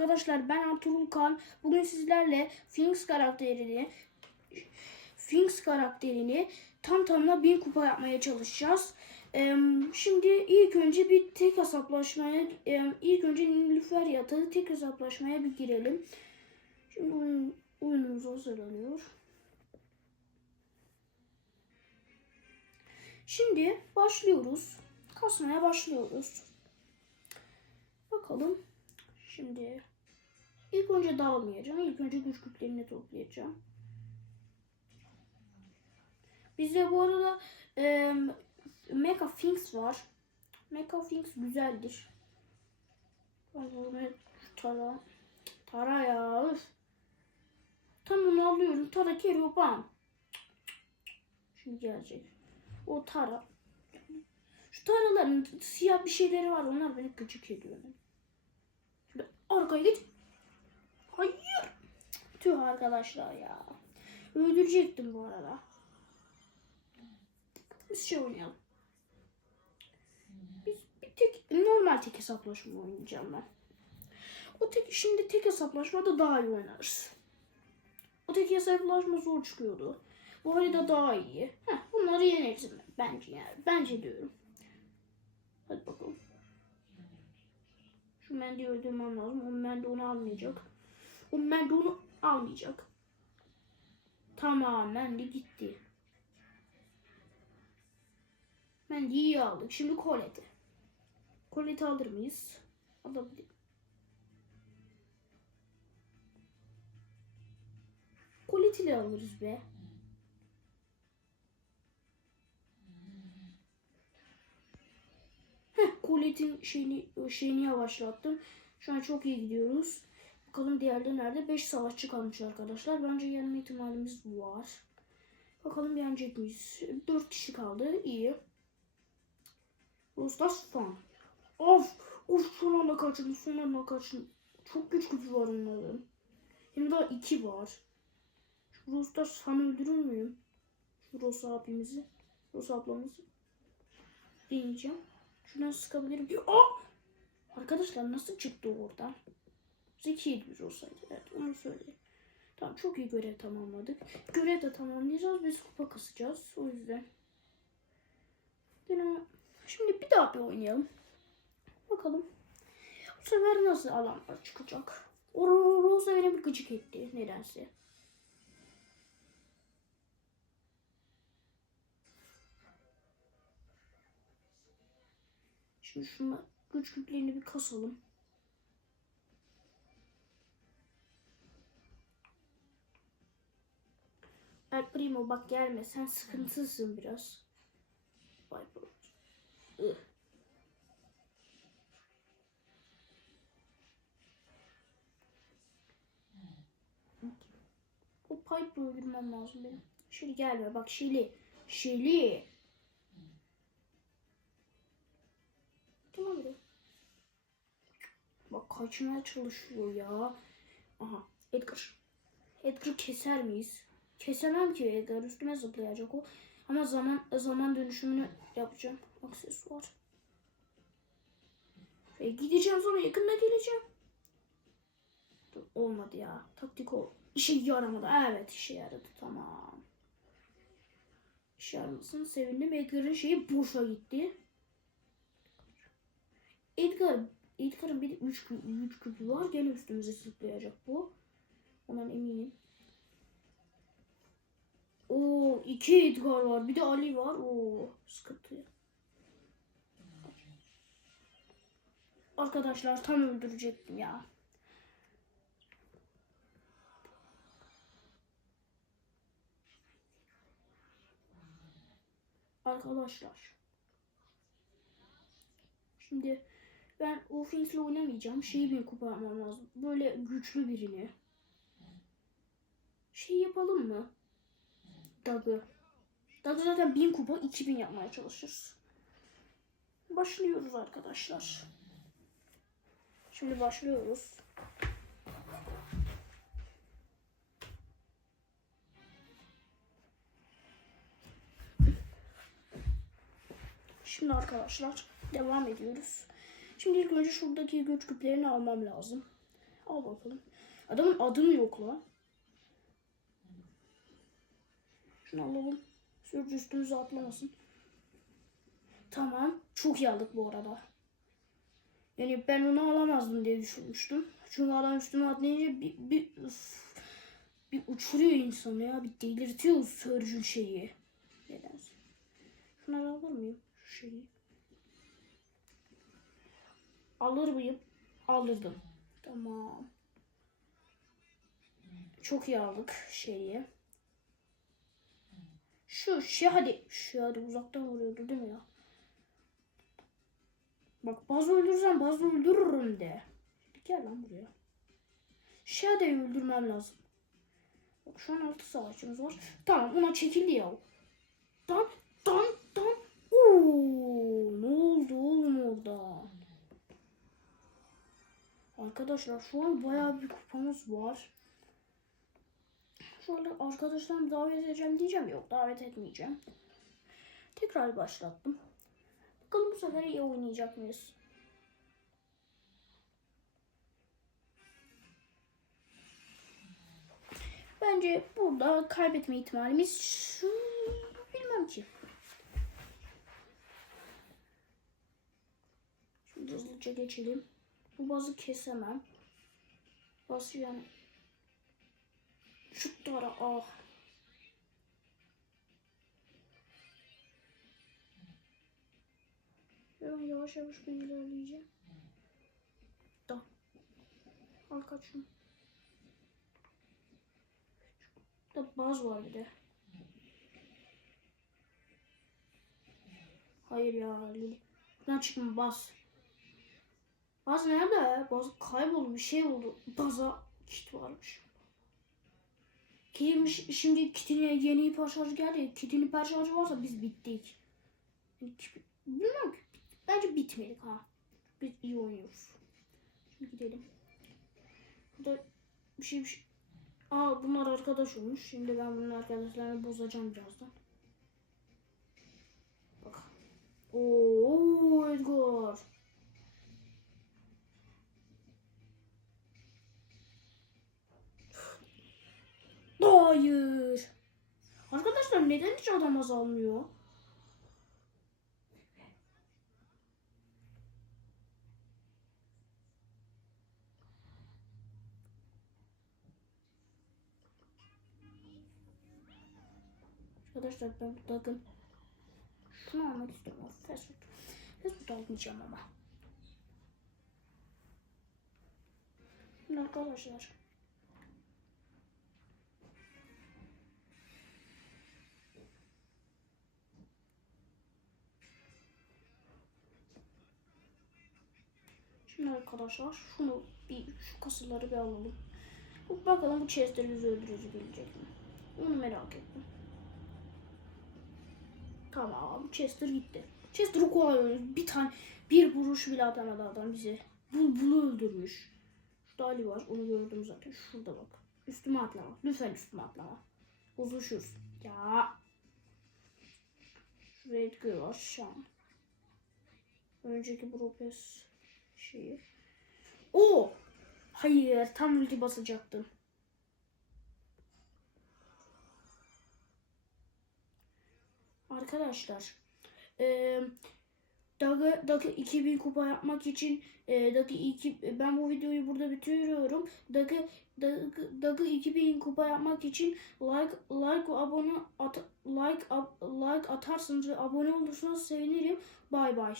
Arkadaşlar ben Ertuğrul Kan. Bugün sizlerle Finks karakterini Finks karakterini tam tamına bir kupa yapmaya çalışacağız. Ee, şimdi ilk önce bir tek hesaplaşmaya e, ilk önce Nilüfer yatağı tek hesaplaşmaya bir girelim. Şimdi oyun, oyunumuz hazırlanıyor. Şimdi başlıyoruz. Kasmaya başlıyoruz. Bakalım. Şimdi ilk önce dağılmayacağım. İlk önce güç kütlerini toplayacağım. Bizde bu arada e, Mecha Finks var. Mecha Finks güzeldir. Tara. Tara ya. Üf. Tam onu alıyorum. Tara geliyor. Şimdi gelecek. O Tara. Şu taraların siyah bir şeyleri var. Onlar beni gıcık ediyor. Şimdi arkaya git. Tüh arkadaşlar ya. Öldürecektim bu arada. Biz şey oynayalım. Biz bir tek normal tek hesaplaşma oynayacağım ben. O tek şimdi tek hesaplaşmada daha iyi oynarız. O tek hesaplaşma zor çıkıyordu. Bu harita daha iyi. Heh, bunları yeneriz bence yani. Bence diyorum. Hadi bakalım. Şu Mendy'yi öldürmem lazım. O Mendy onu almayacak. O Mendy onu almayacak. Tamam Mendy gitti. Mendy'yi iyi aldık. Şimdi Colette'i. Colette'i alır mıyız? Alabilir. Colette'i de alırız be. Heh, şeyini, şeyini yavaşlattım. Şu an çok iyi gidiyoruz. Bakalım diğerleri nerede? 5 savaşçı kalmış arkadaşlar. Bence yenme ihtimalimiz var. Bakalım yenecek miyiz? 4 kişi kaldı. İyi. Rustas fan. Of! Of son anda kaçırdım. Son anda kaçırdım. Çok güç gücü var onların. Hem daha 2 var. Şu Rustas fanı öldürür müyüm? Şu Rosa abimizi. Rosa ablamızı. Deneyeceğim. Şuradan sıkabilirim. Aa! Arkadaşlar nasıl çıktı oradan? Zekiydi bir olsaydı. Evet onu söyleyeyim. Tamam çok iyi görev tamamladık. Görev de tamamlayacağız. Biz kupa kasacağız. O yüzden. Yine Şimdi bir daha bir oynayalım. Bakalım. Bu sefer nasıl alanlar çıkacak? O Ro- Rosa beni bir gıcık etti nedense. Şimdi şuna güç küplerini bir kasalım. El Primo bak gelme sen sıkıntısın biraz. Be. Ih. O Piper'ı öldürmem lazım benim. Şili gelme bak Şili. Şili. Tamam de. Bak kaçmaya çalışıyor ya. Aha Edgar. Edgar keser miyiz? Kesemem ki Edgar üstüme zıplayacak o. Ama zaman zaman dönüşümünü yapacağım. Aksesuar. Ve gideceğim sonra yakında geleceğim. Dur, olmadı ya. Taktik o. İşe yaramadı. Evet işe yaradı. Tamam. İşe yaramasın. Sevindim. Edgar'ın şeyi boşa gitti. Edgar Edgar'ın bir üç, üç küpü var. Gene üstümüze zıplayacak bu. Ondan eminim. Oo iki Edgar var. Bir de Ali var. Oo sıkıntı. Arkadaşlar tam öldürecektim ya. Arkadaşlar. Şimdi ben o Finks'le oynamayacağım. Şeyi bir kupa yapmam lazım. Böyle güçlü birini. Şey yapalım mı? Dagı. Dagı zaten 1000 kupa 2000 yapmaya çalışırız. Başlıyoruz arkadaşlar. Şimdi başlıyoruz. Şimdi arkadaşlar devam ediyoruz. Şimdi ilk önce şuradaki güç küplerini almam lazım. Al bakalım. Adamın adı mı yok lan? Şunu alalım. Sürücü üstümüze atlamasın. Tamam. Çok iyi aldık bu arada. Yani ben onu alamazdım diye düşünmüştüm. Çünkü adam üstüme atlayınca bir, bir, üf, bir uçuruyor insanı ya. Bir delirtiyor sörcü şeyi. Nedense. Şunları alır mıyım? Şu şeyi. Alır mıyım? Alırdım. Tamam. Çok iyi aldık şeyi. Şu şey hadi. Şu hadi uzaktan vuruyordu değil mi ya? Bak bazı öldürürsen bazı öldürürüm de. Gel lan buraya. Shadow'ı öldürmem lazım. Bak şu an altı savaşçımız var. Tamam ona çekildi ya. Dan dan dan. Oo, ne oldu oğlum orada? Arkadaşlar şu an bayağı bir kupamız var. Anda arkadaşlarımı davet edeceğim diyeceğim. Yok davet etmeyeceğim. Tekrar başlattım. Bakalım bu sefer iyi oynayacak mıyız? Bence burada kaybetme ihtimalimiz şu bilmem ki. Şimdi hızlıca geçelim. Bu bazı kesemem. Bası yani şu tara ah. Ben yavaş yavaş bir ilerleyeceğim. Da. Al kaç şunu. Da baz var bir de. Hayır ya Lili. Buradan çıkma baz. Baz nerede? Baz kayboldu bir şey oldu. Baza kit varmış. Kitmiş şimdi kitine yeni şarj geldi. Kitin hiper şarjı varsa biz bittik. Bilmem ki. Bence bitmedik ha. Biz iyi oynuyoruz. Şimdi gidelim. Burada bir şey bir şey. Aa bunlar arkadaş olmuş. Şimdi ben bunun arkadaşlarını bozacağım birazdan. Bak. Oo Edgar. Hayır. Arkadaşlar neden hiç adam azalmıyor? Arkadaşlar ben bu takım şunu almak istiyorum. Fast food. Fast almayacağım ama. Şimdi arkadaşlar. Şimdi arkadaşlar şunu bir şu kasırları bir alalım. Bakalım bu chestleri bizi öldürebilecek mi? Onu merak ettim. Tamam Chester gitti. Chester'ı kovalıyoruz. Bir tane bir vuruş bile atamadı adam bize. Bul bulu öldürmüş. Şurada Ali var. Onu gördüm zaten. Şurada bak. Üstüme atlama. Lütfen üstüme atlama. Bozuşuruz. Ya. Şurada Edgar var. Önceki Bropes şeyi. O. Hayır. Tam ulti basacaktım. Arkadaşlar eee Daga, Daga 2000 kupa yapmak için e, Daga 2 ben bu videoyu burada bitiriyorum. Daga, Daga, Daga 2000 kupa yapmak için like like abone at, like ab- like atarsınız ve abone olursanız sevinirim. Bay bay.